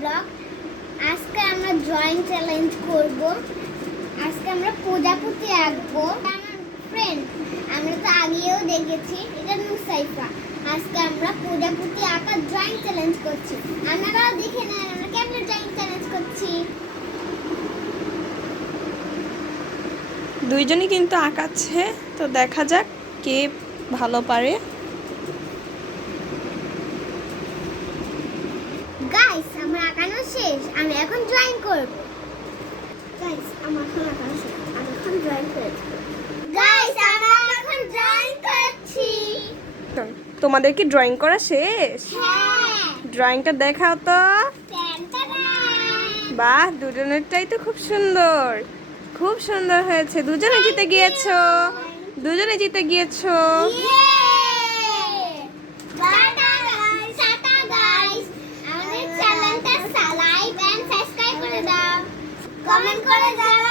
Blog. আজকে আমরা drawing challenge করব। আজকে আমরা প্রজাপতি আঁকবো। আমার ফ্রেন্ড, আমরা তো আগেও দেখেছি, এটা নুসাইফা। আজকে আমরা প্রজাপতি আঁকার ড্রয়িং চ্যালেঞ্জ করছি। আপনারাও দেখে নেন আমরা কেমন ড্রয়িং চ্যালেঞ্জ করছি। দুইজনই কিন্তু আঁকাচ্ছে, তো দেখা যাক কে ভালো পারে। গাইস, আমার আঁকানো শেষ, আমি এখন ড্রয়িং করব। গাইস, আমার এখন আঁকানো শেষ, আমি এখন ড্রয়িং করব। গাইস, আমরা এখন ড্রয়িং করছি। তোমাদের কি ড্রয়িং করা শেষ? হ্যাঁ। ড্রয়িংটা দেখাও তো। টানটানা। বাহ, দুজনেরটাই তো খুব সুন্দর, খুব সুন্দর হয়েছে। দুজনে জিতে গিয়েছো, দুজনে জিতে গিয়েছো। Tata guys, tata guys. আমাদের চ্যানেলটা লাইক এন্ড সাবস্ক্রাইব করে দাও, কমেন্ট করে জানাও